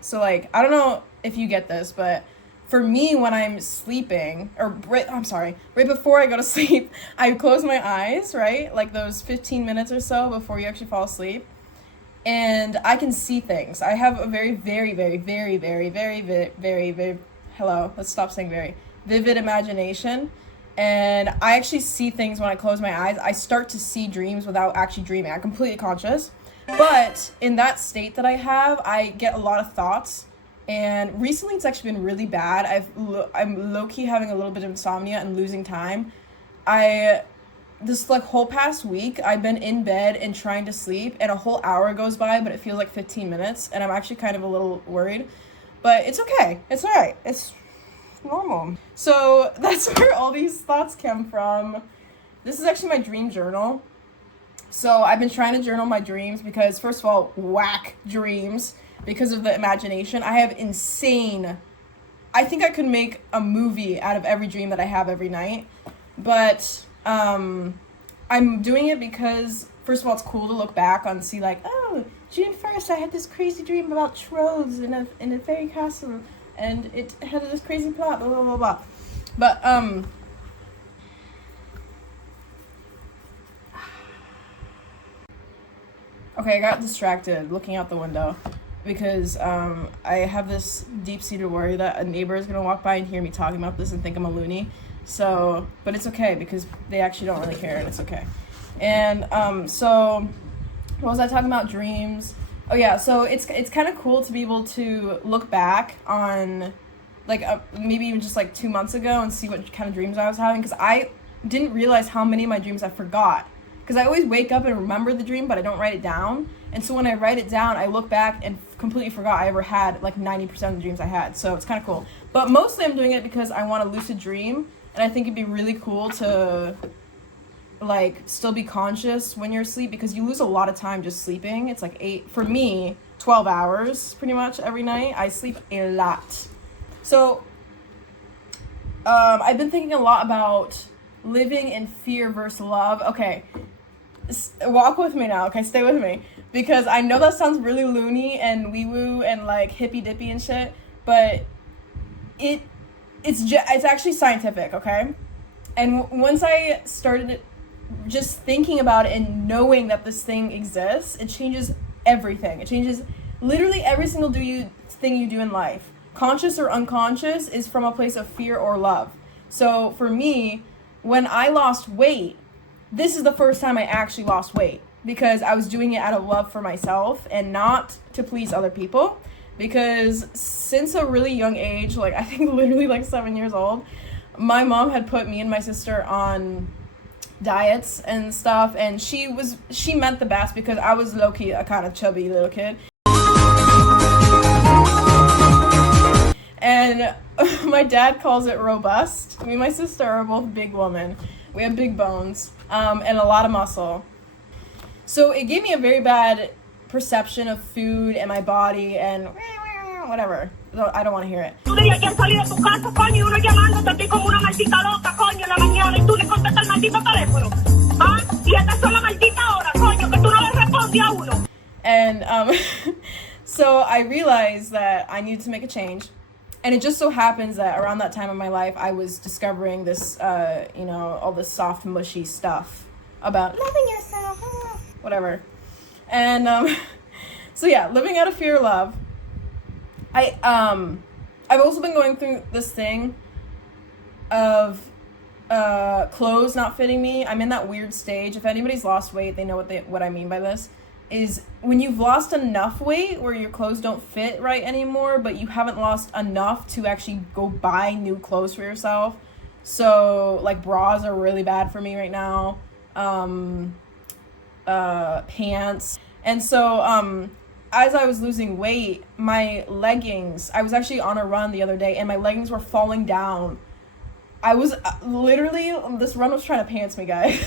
So, like, I don't know if you get this, but for me, when I'm sleeping, right before I go to sleep, I close my eyes, right? Like those 15 minutes or so before you actually fall asleep. And I can see things. I have a very, very, very, very, very, very, very, very, very, hello, let's stop saying very, vivid imagination. And I actually see things when I close my eyes. I start to see dreams without actually dreaming. I'm completely conscious. But in that state that I have, I get a lot of thoughts. And recently it's actually been really bad. I'm low-key having a little bit of insomnia and losing time. I this like whole past week I've been in bed and trying to sleep and a whole hour goes by, but it feels like 15 minutes and I'm actually kind of a little worried. But it's okay. It's all right. It's normal. So that's where all these thoughts come from. This is actually my dream journal. So I've been trying to journal my dreams because, first of all, whack dreams because of the imagination. I have insane. I think I could make a movie out of every dream that I have every night. But I'm doing it because, first of all, it's cool to look back on and see like, oh, June 1st, I had this crazy dream about trolls in a fairy castle, and it had this crazy plot, blah, blah, blah, blah. But, okay, I got distracted looking out the window because I have this deep-seated worry that a neighbor is going to walk by and hear me talking about this and think I'm a loony. So, but it's okay because they actually don't really care and it's okay. And so what was I talking about? Dreams. Oh yeah, so it's kind of cool to be able to look back on like maybe even just like 2 months ago and see what kind of dreams I was having, because I didn't realize how many of my dreams I forgot. Because I always wake up and remember the dream, but I don't write it down. And so when I write it down, I look back and completely forgot I ever had like 90% of the dreams I had. So it's kind of cool. But mostly I'm doing it because I want a lucid dream. And I think it'd be really cool to like still be conscious when you're asleep, because you lose a lot of time just sleeping. It's like 12 hours pretty much every night. I sleep a lot. So I've been thinking a lot about living in fear versus love. Okay. Walk with me now, okay? Stay with me. Because I know that sounds really loony and wee-woo and like hippy-dippy and shit, but it's actually scientific, okay? And once I started just thinking about it and knowing that this thing exists, it changes everything. It changes literally every single thing you do in life. Conscious or unconscious is from a place of fear or love. So for me, when I lost weight, this is the first time I actually lost weight because I was doing it out of love for myself and not to please other people. Because since a really young age, like I think literally like 7 years old, my mom had put me and my sister on diets and stuff, and she meant the best because I was low-key a kind of chubby little kid. And my dad calls it robust. Me and my sister are both big women. We have big bones and a lot of muscle. So it gave me a very bad perception of food and my body and whatever. I don't want to hear it. And so I realized that I needed to make a change. And it just so happens that around that time of my life, I was discovering this, all this soft, mushy stuff about loving yourself, whatever. And so yeah, living out of fear or love. I've also been going through this thing of clothes not fitting me. I'm in that weird stage. If anybody's lost weight, they know what I mean by this. Is when you've lost enough weight where your clothes don't fit right anymore, but you haven't lost enough to actually go buy new clothes for yourself. So like bras are really bad for me right now. Pants. And so as I was losing weight, my leggings, I was actually on a run the other day and my leggings were falling down. I was literally, this run was trying to pants me, guys.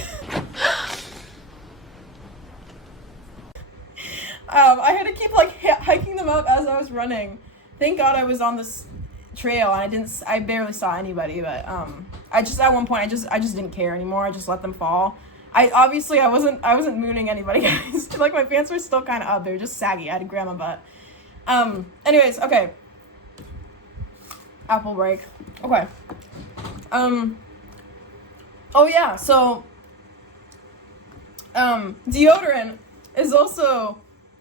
I had to keep like hiking them up as I was running. Thank God I was on this trail and I barely saw anybody, but I just at one point I just didn't care anymore. I just let them fall. I wasn't mooning anybody, guys. Like my pants were still kind of up. They were just saggy. I had a grandma butt. Anyways, okay. Apple break. Okay. Oh yeah, so deodorant is also,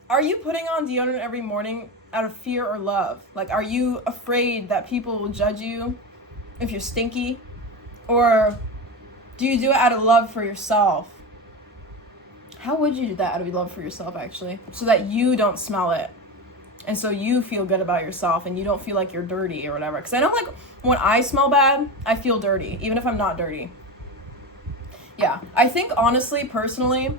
are you putting on deodorant every morning out of fear or love? Like, are you afraid that people will judge you if you're stinky? Or do you do it out of love for yourself? How would you do that out of love for yourself, actually? So that you don't smell it. And so you feel good about yourself and you don't feel like you're dirty or whatever. Because I know, like, when I smell bad, I feel dirty, even if I'm not dirty. Yeah, I think, honestly, personally,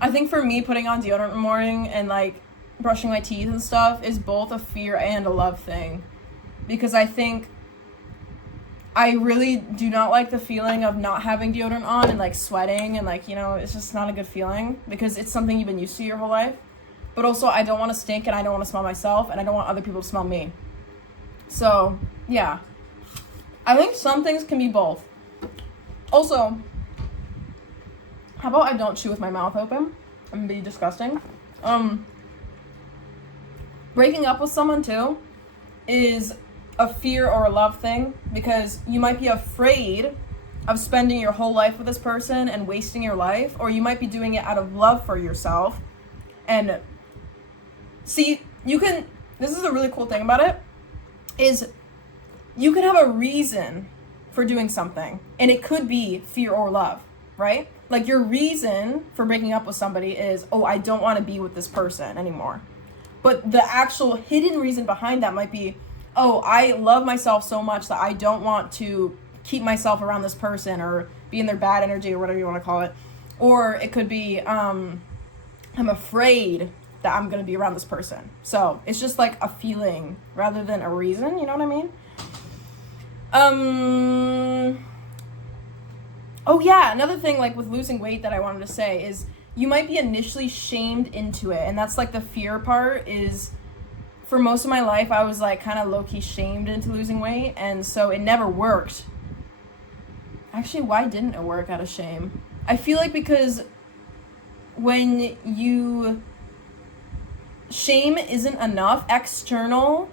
I think for me, putting on deodorant in the morning and, like, brushing my teeth and stuff is both a fear and a love thing. Because I think I really do not like the feeling of not having deodorant on and, like, sweating and, like, you know, it's just not a good feeling because it's something you've been used to your whole life. But also, I don't want to stink and I don't want to smell myself and I don't want other people to smell me. So, yeah. I think some things can be both. Also, how about I don't chew with my mouth open? I'm gonna be disgusting. Breaking up with someone, too, is a fear or a love thing because you might be afraid of spending your whole life with this person and wasting your life, or you might be doing it out of love for yourself. And see, this is a really cool thing about it, is you can have a reason for doing something, and it could be fear or love, right? Like, your reason for breaking up with somebody is, oh, I don't want to be with this person anymore. But the actual hidden reason behind that might be, oh, I love myself so much that I don't want to keep myself around this person or be in their bad energy or whatever you want to call it. Or it could be, I'm afraid that I'm going to be around this person. So it's just like a feeling rather than a reason, you know what I mean? Oh yeah, another thing, like, with losing weight that I wanted to say is you might be initially shamed into it, and that's, like, the fear part is, for most of my life, I was, like, kind of low-key shamed into losing weight, and so it never worked. Actually, why didn't it work out of shame? I feel like because when shame isn't enough, external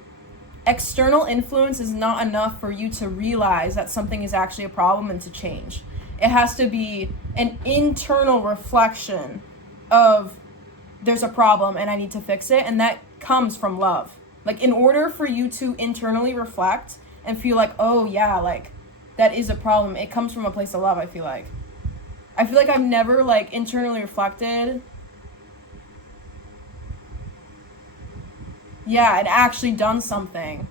influence is not enough for you to realize that something is actually a problem and to change. It has to be an internal reflection of there's a problem and I need to fix it, and that comes from love. Like, in order for you to internally reflect and feel like, oh yeah, like, that is a problem, it comes from a place of love, I feel like. I've never, like, internally reflected. Yeah, and actually done something,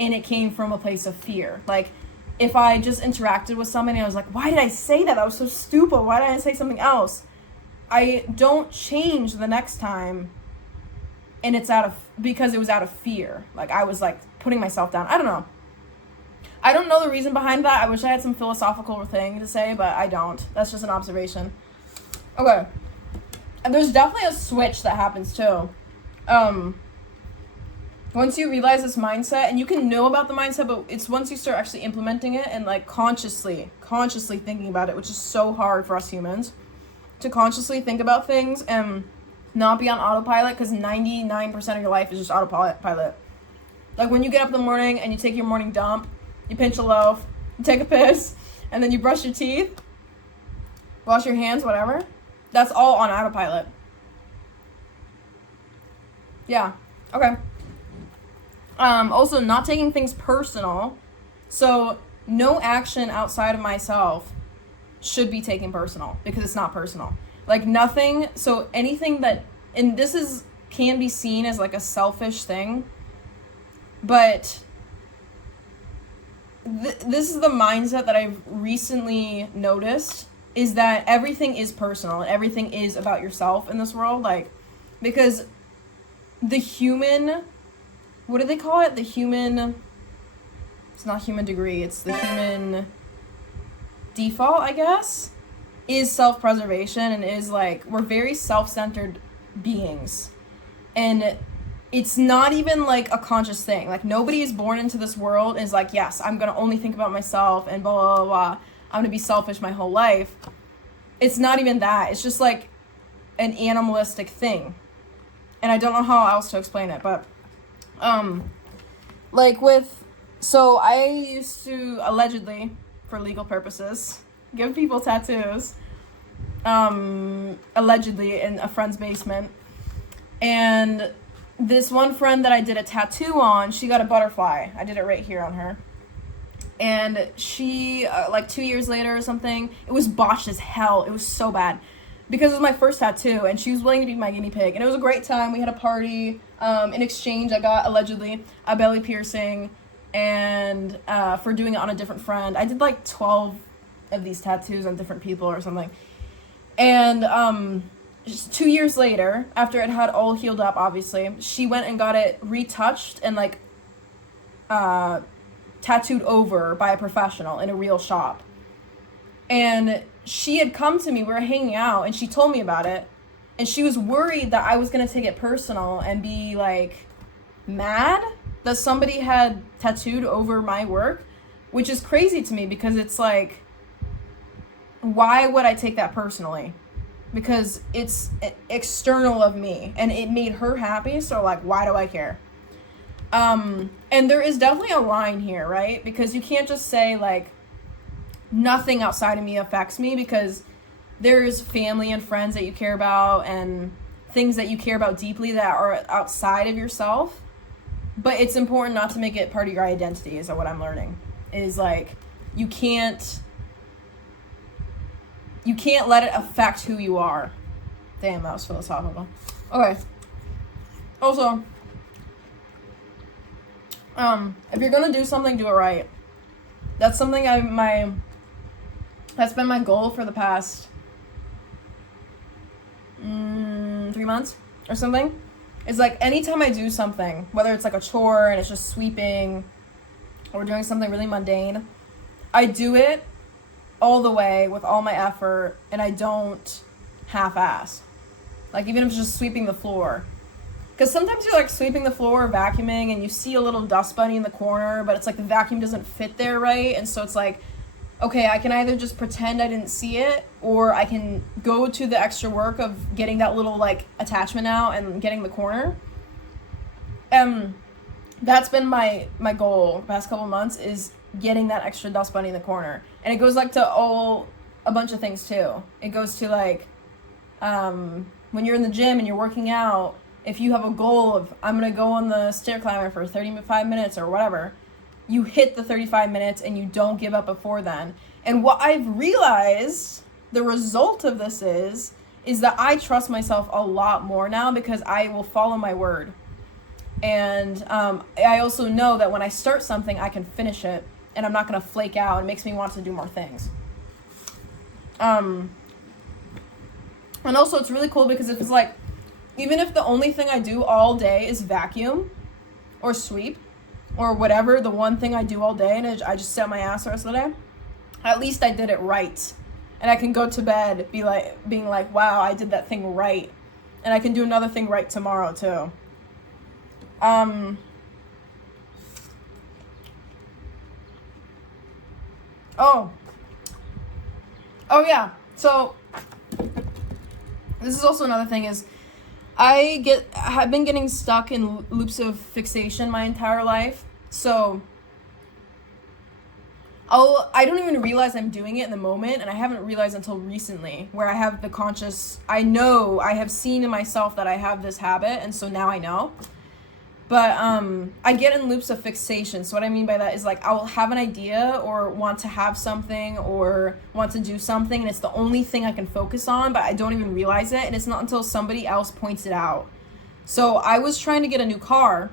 and it came from a place of fear. Like, if I just interacted with somebody and I was like, why did I say that? That was so stupid. Why did I say something else? I don't change the next time, and it's because it was out of fear. Like, I was, like, putting myself down. I don't know. I don't know the reason behind that. I wish I had some philosophical thing to say, but I don't. That's just an observation. Okay. And there's definitely a switch that happens, too. Once you realize this mindset, and you can know about the mindset, but it's once you start actually implementing it and, like, consciously thinking about it, which is so hard for us humans, to consciously think about things and not be on autopilot, because 99% of your life is just autopilot. Like, when you get up in the morning and you take your morning dump, you pinch a loaf, you take a piss, and then you brush your teeth, wash your hands, whatever, that's all on autopilot. Yeah, okay. Also, not taking things personal. So, no action outside of myself should be taken personal, because it's not personal. Like, nothing, so anything that, and this can be seen as, like, a selfish thing, but this is the mindset that I've recently noticed, is that everything is personal, and everything is about yourself in this world, like, because the human, what do they call it? It's not human degree, it's the human default, I guess, is self-preservation, and is, like, we're very self-centered beings. And it's not even, like, a conscious thing. Like, nobody is born into this world and is like, yes, I'm going to only think about myself and blah, blah, blah, blah. I'm going to be selfish my whole life. It's not even that. It's just, like, an animalistic thing. and I don't know how else to explain it, but like so I used to allegedly, for legal purposes, give people tattoos, allegedly in a friend's basement. And this one friend that I did a tattoo on, she got a butterfly. I did it right here on her. And she, like 2 years later or something, it was botched as hell. It was so bad. Because it was my first tattoo, and she was willing to be my guinea pig. And it was a great time. We had a party. In exchange, I got, allegedly, a belly piercing, and for doing it on a different friend. I did like 12 of these tattoos on different people or something. And just 2 years later, after it had all healed up, obviously, she went and got it retouched and like tattooed over by a professional in a real shop. And she had come to me, we were hanging out, and she told me about it. And she was worried that I was going to take it personal and be like mad that somebody had tattooed over my work, which is crazy to me because it's like, why would I take that personally? Because it's external of me and it made her happy, so like, why do I care? And there is definitely a line here, right? Because you can't just say like, nothing outside of me affects me, because there's family and friends that you care about and things that you care about deeply that are outside of yourself. But it's important not to make it part of your identity, is what I'm learning. Is like, you can't let it affect who you are. Damn, that was philosophical. Okay. Also, if you're gonna do something, do it right. That's something that's been my goal for the past 3 months or something. It's like, anytime I do something, whether it's like a chore and it's just sweeping or doing something really mundane, I do it all the way with all my effort, and I don't half-ass. Like, even if it's just sweeping the floor. Because sometimes you're like sweeping the floor or vacuuming and you see a little dust bunny in the corner, but it's like the vacuum doesn't fit there right, and so it's like, okay, I can either just pretend I didn't see it, or I can go to the extra work of getting that little like attachment out and getting the corner. That's been my goal the past couple months, is getting that extra dust bunny in the corner. And it goes like to a bunch of things too. It goes to like, when you're in the gym and you're working out, if you have a goal of, I'm gonna go on the stair climber for 35 minutes or whatever, you hit the 35 minutes and you don't give up before then. And what I've realized, the result of this is that I trust myself a lot more now, because I will follow my word. And I also know that when I start something, I can finish it, and I'm not going to flake out. It makes me want to do more things. And also, it's really cool because if it's like, even if the only thing I do all day is vacuum or sweep or whatever, the one thing I do all day, and I just sit on my ass the rest of the day, at least I did it right. And I can go to bed being like, wow, I did that thing right. And I can do another thing right tomorrow too. Oh yeah. So this is also another thing, is I've been getting stuck in loops of fixation my entire life. So I don't even realize I'm doing it in the moment, and I haven't realized until recently, where I have the conscious, I know, I have seen in myself that I have this habit, and so now I know. But I get in loops of fixation. So what I mean by that is like, I'll have an idea or want to have something or want to do something, and it's the only thing I can focus on, but I don't even realize it, and it's not until somebody else points it out. So I was trying to get a new car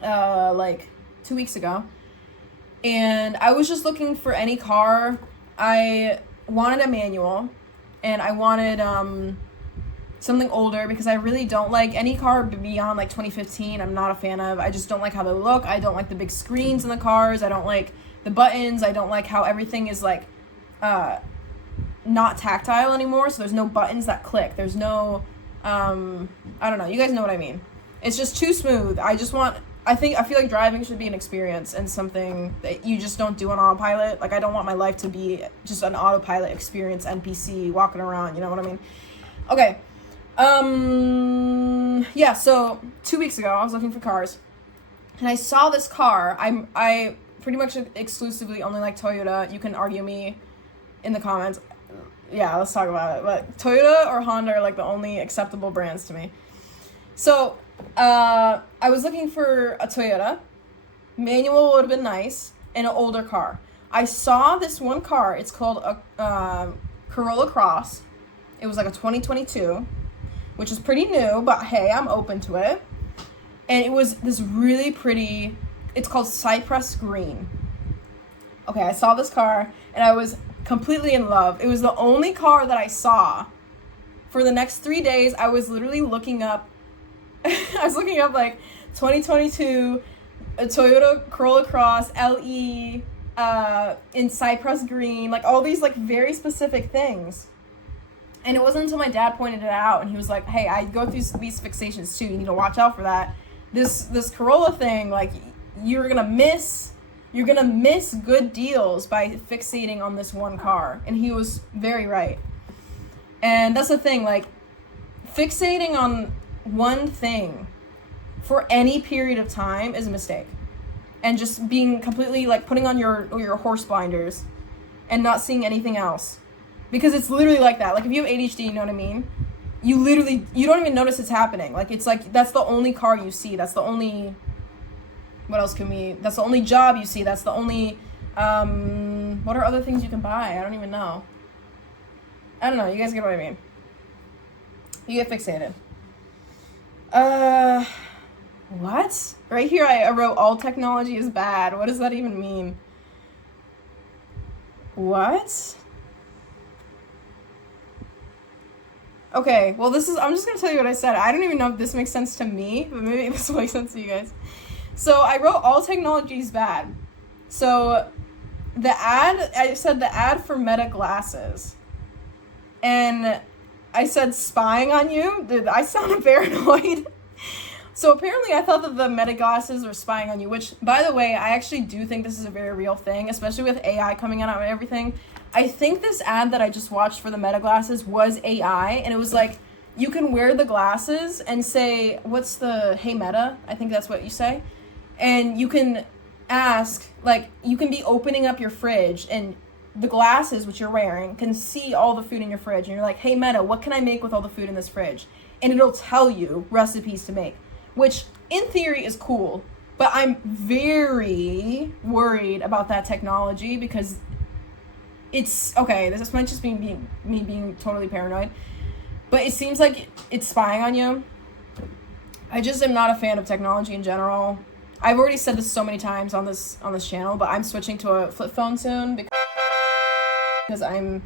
like 2 weeks ago, and I was just looking for any car. I wanted a manual, and I wanted something older, because I really don't like any car beyond like 2015. I'm not a fan of. I just don't like how they look. I don't like the big screens in the cars. I don't like the buttons. I don't like how everything is like not tactile anymore. So there's no buttons that click. There's no I don't know. You guys know what I mean. It's just too smooth. I feel like driving should be an experience and something that you just don't do on autopilot. Like, I don't want my life to be just an autopilot experience, NPC walking around, you know what I mean? Okay. Yeah, so 2 weeks ago, I was looking for cars, and I saw this car. I pretty much exclusively only like Toyota. You can argue me in the comments. Yeah, let's talk about it. But Toyota or Honda are like the only acceptable brands to me. So, I was looking for a Toyota. Manual would have been nice, and an older car. I saw this one car. It's called a Corolla Cross. It was like a 2022, which is pretty new, but hey, I'm open to it. And it was this really pretty, it's called Cypress Green. Okay, I saw this car, and I was completely in love. It was the only car that I saw. For the next 3 days, I was literally looking up, I was looking up like 2022, a Toyota Corolla Cross, LE, in Cypress Green, like all these like very specific things. And it wasn't until my dad pointed it out, and he was like, hey, I go through these fixations too, you need to watch out for that. This Corolla thing, like, you're gonna miss good deals by fixating on this one car. And he was very right. And that's the thing, like, fixating on one thing for any period of time is a mistake. And just being completely, like, putting on your horse blinders and not seeing anything else. Because it's literally like that. Like, if you have ADHD, you know what I mean? You don't even notice it's happening. Like, it's like, that's the only car you see. That's the only, that's the only job you see. That's the only, what are other things you can buy? I don't even know. I don't know. You guys get what I mean. You get fixated. What? Right here I wrote, all technology is bad. What does that even mean? What? Okay, well, I'm just gonna tell you what I said. I don't even know if this makes sense to me, but maybe this will make sense to you guys. So I wrote, all technology is bad. So I said the ad for Meta glasses. And I said spying on you. Dude, I sounded paranoid. So apparently I thought that the Meta glasses were spying on you, which, by the way, I actually do think this is a very real thing, especially with AI coming out and everything. I think this ad that I just watched for the Meta glasses was AI, and it was like, you can wear the glasses and say, what's the, hey Meta? I think that's what you say. And you can ask, like, you can be opening up your fridge, and the glasses, which you're wearing, can see all the food in your fridge. And you're like, hey Meta, what can I make with all the food in this fridge? And it'll tell you recipes to make, which in theory is cool. But I'm very worried about that technology because it's, okay, this might just be me being totally paranoid, but it seems like it's spying on you. I just am not a fan of technology in general. I've already said this so many times on this channel, but I'm switching to a flip phone soon because I'm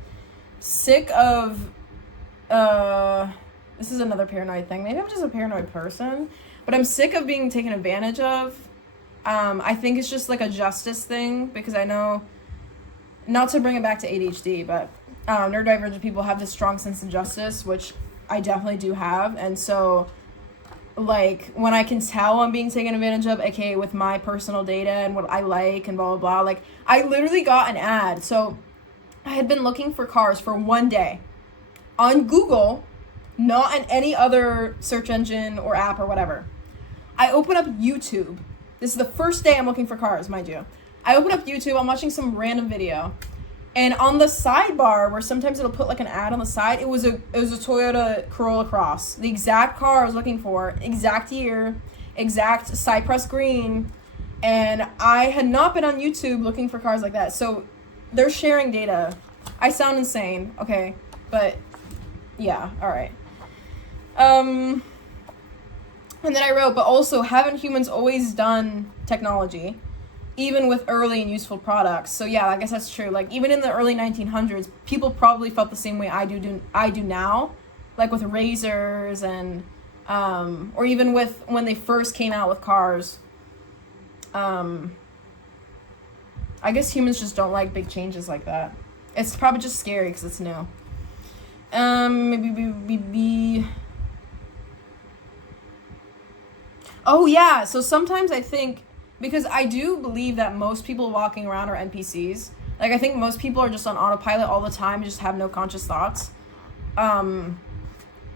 sick of, this is another paranoid thing. Maybe I'm just a paranoid person, but I'm sick of being taken advantage of. I think it's just like a justice thing because I know, not to bring it back to ADHD, but neurodivergent people have this strong sense of justice, which I definitely do have. And so, like, when I can tell I'm being taken advantage of, aka with my personal data and what I like and blah, blah, blah, like, I literally got an ad. So I had been looking for cars for one day on Google, not in any other search engine or app or whatever. I open up YouTube. This is the first day I'm looking for cars, mind you. I open up YouTube, I'm watching some random video, and on the sidebar, where sometimes it'll put like an ad on the side, it was a Toyota Corolla Cross, the exact car I was looking for, exact year, exact Cypress Green, and I had not been on YouTube looking for cars like that, so they're sharing data. I sound insane, okay, but yeah, alright. And then I wrote, but also, haven't humans always done technology? Even with early and useful products. So yeah, I guess that's true. Like, even in the early 1900s, people probably felt the same way I do now, like with razors and or even with when they first came out with cars. I guess humans just don't like big changes like that. It's probably just scary because it's new. Maybe. Oh yeah, so sometimes I think, because I do believe that most people walking around are NPCs. Like, I think most people are just on autopilot all the time and just have no conscious thoughts.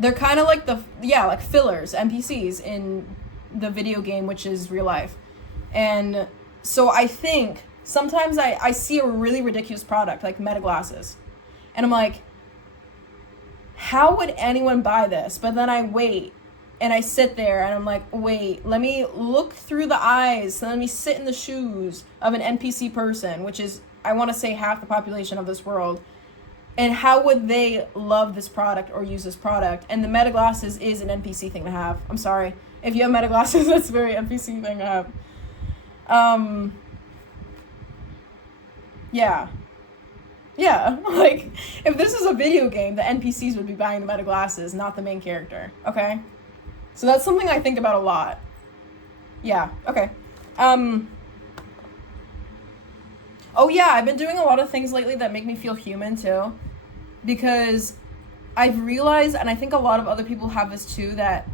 They're kind of like like fillers, NPCs in the video game, which is real life. And so I think sometimes I see a really ridiculous product, like Meta glasses. And I'm like, how would anyone buy this? But then I wait and I sit there and I'm like, wait, let me look through the eyes. Let me sit in the shoes of an NPC person, which is, I want to say, half the population of this world. And how would they love this product or use this product? And the Meta glasses is an NPC thing to have. I'm sorry. If you have Meta glasses, that's a very NPC thing to have. Yeah. Yeah, like, if this is a video game, the NPCs would be buying the Meta glasses, not the main character, okay? So that's something I think about a lot. Yeah, okay. Oh yeah, I've been doing a lot of things lately that make me feel human, too. Because I've realized, and I think a lot of other people have this too, that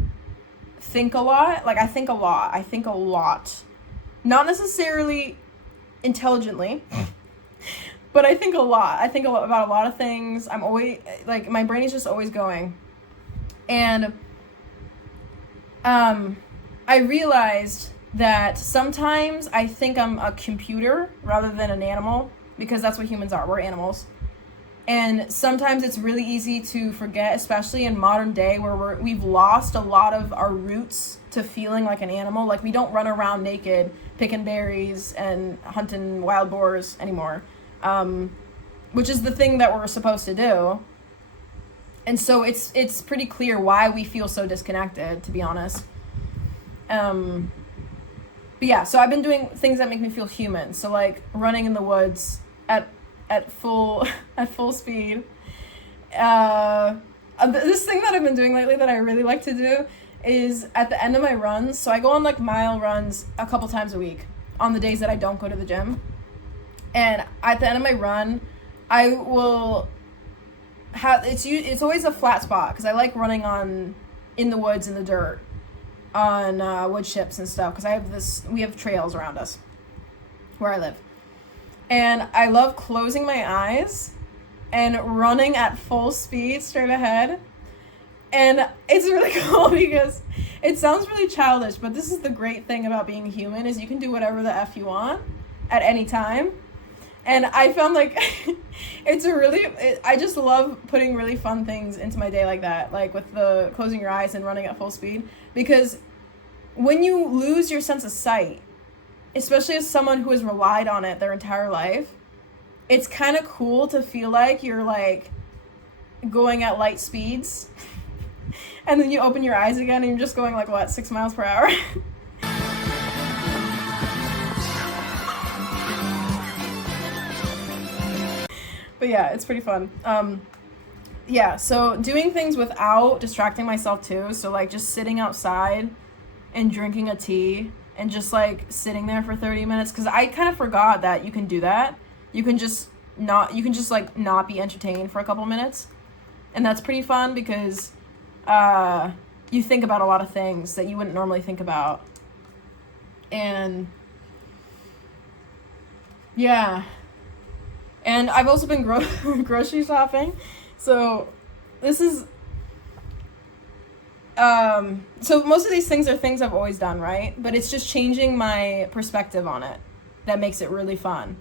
think a lot. Like, I think a lot. Not necessarily intelligently, but I think a lot. I think about a lot of things. I'm always, like, my brain is just always going. And I realized that sometimes I think I'm a computer rather than an animal, because that's what humans are. We're animals. And sometimes it's really easy to forget, especially in modern day where we've lost a lot of our roots to feeling like an animal. Like, we don't run around naked picking berries and hunting wild boars anymore, which is the thing that we're supposed to do. And so it's pretty clear why we feel so disconnected, to be honest. But yeah, so I've been doing things that make me feel human. So, like, running in the woods at full speed. This thing that I've been doing lately that I really like to do is at the end of my runs. So I go on, like, mile runs a couple times a week on the days that I don't go to the gym. And at the end of my run, I will have, it's always a flat spot, because I like running in the woods, in the dirt, on wood chips and stuff, because we have trails around us where I live. And I love closing my eyes and running at full speed straight ahead. And it's really cool because it sounds really childish, but this is the great thing about being human, is you can do whatever the F you want at any time. And I found, like, I just love putting really fun things into my day like that, like with the closing your eyes and running at full speed. Because when you lose your sense of sight, especially as someone who has relied on it their entire life, it's kind of cool to feel like you're, like, going at light speeds. And then you open your eyes again and you're just going, like, 6 miles per hour? But yeah, it's pretty fun. Yeah, so doing things without distracting myself too. So, like, just sitting outside and drinking a tea and just, like, sitting there for 30 minutes. Because I kind of forgot that you can do that. You can just not be entertained for a couple minutes. And that's pretty fun because you think about a lot of things that you wouldn't normally think about. And yeah. And I've also been grocery shopping. So this is so most of these things are things I've always done, right? But it's just changing my perspective on it that makes it really fun.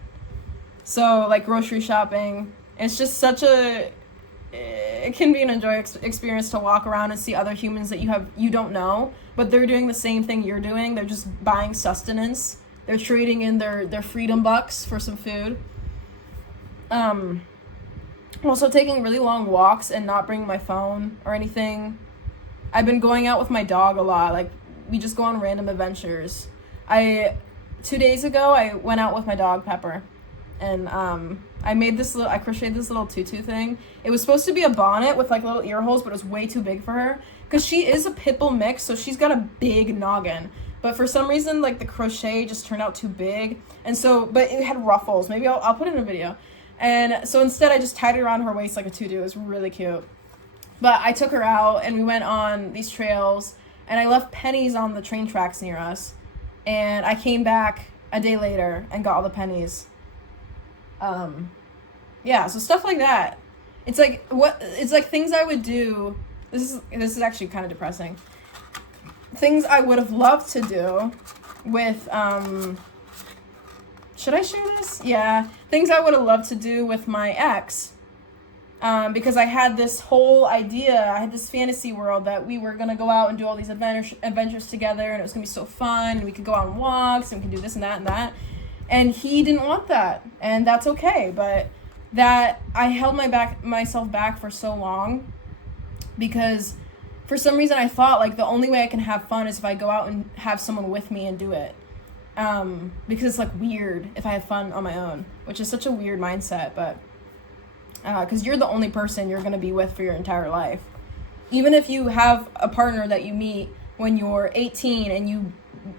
So, like, grocery shopping, it's just it can be an enjoyable experience to walk around and see other humans that you don't know, but they're doing the same thing you're doing. They're just buying sustenance. They're trading in their freedom bucks for some food. Also taking really long walks and not bringing my phone or anything. I've been going out with my dog a lot. Like, we just go on random adventures. 2 days ago, I went out with my dog, Pepper. And, I crocheted this little tutu thing. It was supposed to be a bonnet with, like, little ear holes, but it was way too big for her. Because she is a pit bull mix, so she's got a big noggin. But for some reason, like, the crochet just turned out too big. And so, but it had ruffles. Maybe I'll put it in a video. And so instead, I just tied it around her waist like a tutu. It was really cute. But I took her out, and we went on these trails, and I left pennies on the train tracks near us. And I came back a day later and got all the pennies. Yeah, so stuff like that. It's like things I would do this is actually kind of depressing. Things I would have loved to do with, should I share this? Yeah. Things I would have loved to do with my ex. Because I had this whole idea, I had this fantasy world that we were going to go out and do all these adventures together, and it was going to be so fun, and we could go on walks, and we could do this and that and that. And he didn't want that, and that's okay, but that I held myself back for so long because for some reason I thought, like, the only way I can have fun is if I go out and have someone with me and do it. Because it's, like, weird if I have fun on my own, which is such a weird mindset, but... because you're the only person you're going to be with for your entire life. Even if you have a partner that you meet when you're 18 and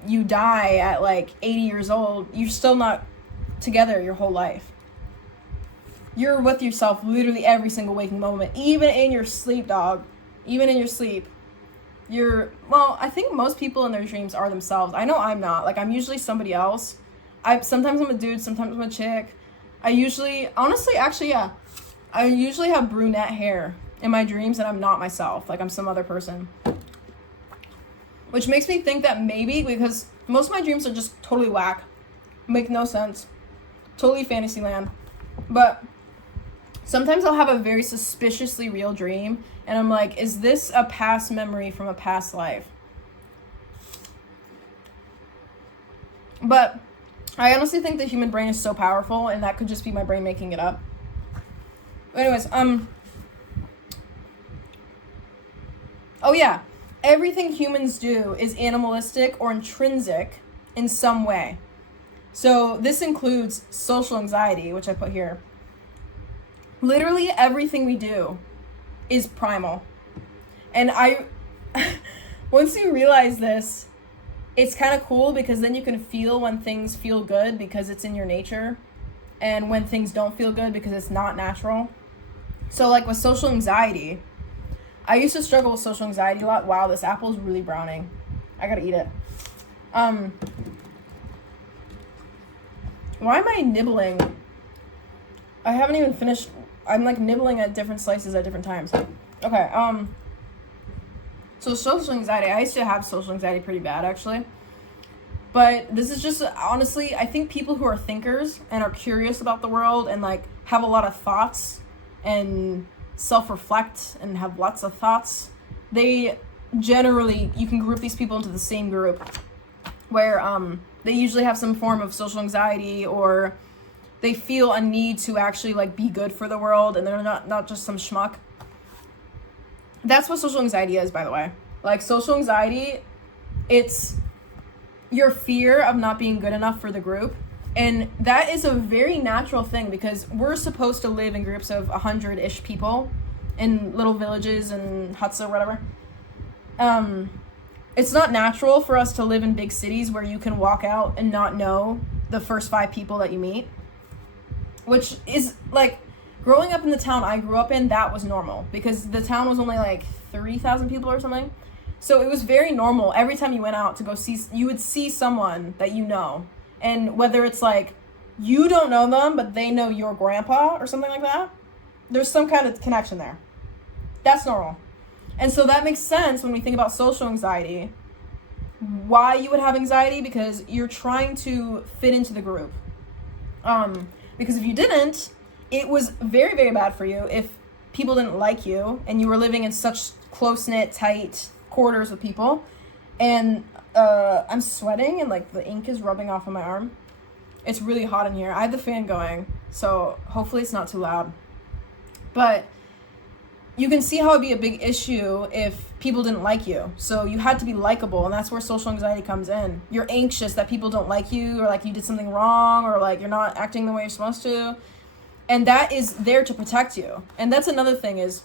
you die at like 80 years old, you're still not together your whole life. You're with yourself literally every single waking moment, even in your sleep, dog. Even in your sleep. I think most people in their dreams are themselves. I know I'm not. Like, I'm usually somebody else. Sometimes I'm a dude, sometimes I'm a chick. I usually have brunette hair in my dreams, and I'm not myself. Like, I'm some other person. Which makes me think that maybe, because most of my dreams are just totally whack. Make no sense. Totally fantasy land. But sometimes I'll have a very suspiciously real dream, and I'm like, is this a past memory from a past life? But I honestly think the human brain is so powerful, and that could just be my brain making it up. Anyways, oh yeah, everything humans do is animalistic or intrinsic in some way. So this includes social anxiety, which I put here. Literally everything we do is primal. And once you realize this, it's kind of cool because then you can feel when things feel good because it's in your nature, and when things don't feel good because it's not natural. So, like, with social anxiety, I used to struggle with social anxiety a lot. Wow, this apple is really browning. I gotta eat it. Why am I nibbling? I haven't even finished. I'm, like, nibbling at different slices at different times. Okay, so social anxiety. I used to have social anxiety pretty bad, actually. But this is just, honestly, I think people who are thinkers and are curious about the world and, like, have a lot of thoughts and self-reflect and have lots of thoughts, they generally, you can group these people into the same group where they usually have some form of social anxiety, or they feel a need to actually, like, be good for the world, and they're not just some schmuck. That's what social anxiety is, by the way. Like, social anxiety, it's your fear of not being good enough for the group. And that is a very natural thing because we're supposed to live in groups of 100-ish people in little villages and huts or whatever. It's not natural for us to live in big cities where you can walk out and not know the first 5 people that you meet. Which is, like, growing up in the town I grew up in, that was normal because the town was only like 3,000 people or something. So it was very normal. Every time you went out to go see, you would see someone that you know. And whether it's like, you don't know them, but they know your grandpa or something like that, there's some kind of connection there. That's normal. And so that makes sense when we think about social anxiety. Why you would have anxiety? Because you're trying to fit into the group. Because if you didn't, it was very, very bad for you if people didn't like you and you were living in such close-knit, tight quarters with people. And I'm sweating and, like, the ink is rubbing off on my arm. It's really hot in here. I have the fan going, so hopefully it's not too loud. But you can see how it'd be a big issue if people didn't like you. So you had to be likable, and that's where social anxiety comes in. You're anxious that people don't like you, or, like, you did something wrong, or, like, you're not acting the way you're supposed to. And that is there to protect you. And that's another thing is,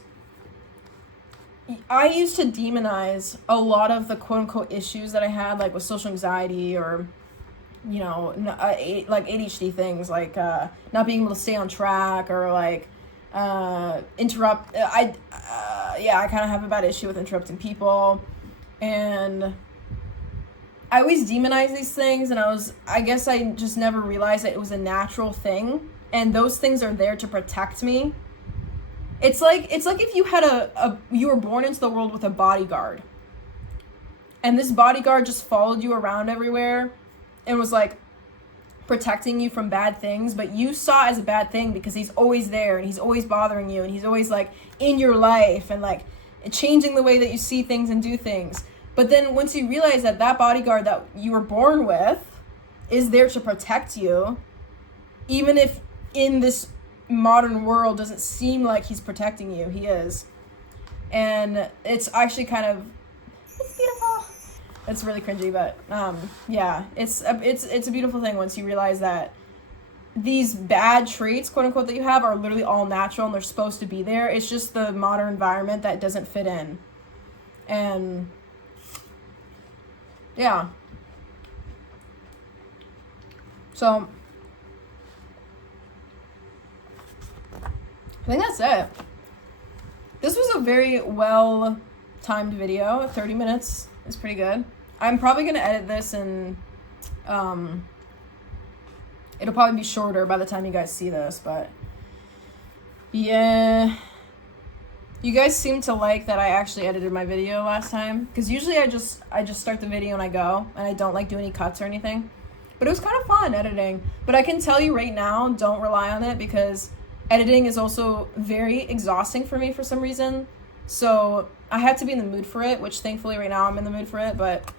I used to demonize a lot of the quote-unquote issues that I had, like with social anxiety or, you know, like ADHD things, like not being able to stay on track or, like, interrupt. I kind of have a bad issue with interrupting people. And I always demonize these things, and I guess I just never realized that it was a natural thing. And those things are there to protect me. It's like if you had you were born into the world with a bodyguard. And this bodyguard just followed you around everywhere and was like protecting you from bad things, but you saw it as a bad thing because he's always there and he's always bothering you and he's always like in your life and like changing the way that you see things and do things. But then once you realize that that bodyguard that you were born with is there to protect you, even if in this modern world doesn't seem like he's protecting you, he is. And it's actually it's beautiful. It's really cringy, but yeah, it's a beautiful thing once you realize that these bad traits, quote unquote, that you have are literally all natural and they're supposed to be there. It's just the modern environment that doesn't fit in. And yeah. So I think that's it. This was a very well timed video. 30 minutes is pretty good. I'm probably going to edit this and it'll probably be shorter by the time you guys see this, but yeah. You guys seem to like that I actually edited my video last time, because usually I just start the video and I go, and I don't like do any cuts or anything. But it was kind of fun editing. But I can tell you right now, don't rely on it, because editing is also very exhausting for me for some reason. So I have to be in the mood for it, which thankfully right now I'm in the mood for it, but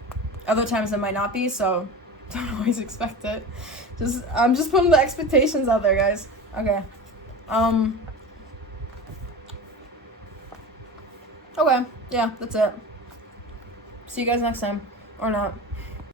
other times I might not be, so don't always expect it. I'm just putting the expectations out there, guys. Okay. Okay, yeah, that's it. See you guys next time. Or not.